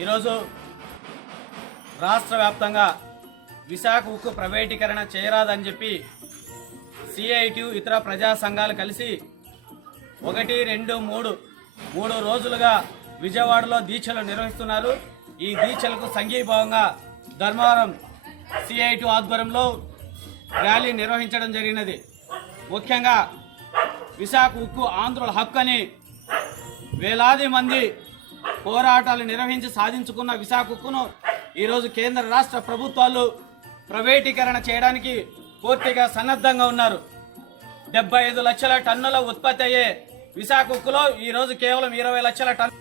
ఈరోజు రాష్ట్ర వ్యాప్తంగా విశాఖ ఉక్కు ప్రైవేటీకరణ చేయరాదని చెప్పి సిఐటి ఇతర ప్రజా సంఘాలు కలిసి 1, 2, 3 రోజులుగా విజయవాడలో దీక్షలు నిర్వహిస్తున్నారు. ఈ దీక్షలకు సంఘీభావంగా ధర్మవరం సిఐటి ఆధ్వర్యంలో ర్యాలీ నిర్వహించడం జరిగినది. ముఖ్యంగా విశాఖ ఉక్కు ఆంధ్రుల హక్కు అని వేలాది మంది పోరాటాలు నిర్వహించి సాధించుకున్న విశాఖ ఉక్కును ఈరోజు కేంద్ర రాష్ట్ర ప్రభుత్వాలు ప్రైవేటీకరణ చేయడానికి పూర్తిగా సన్నద్ధంగా ఉన్నారు. 75 లక్షల టన్నుల ఉత్పత్తి అయ్యే విశాఖ ఉక్కులో ఈరోజు కేవలం 20 లక్షల టన్ను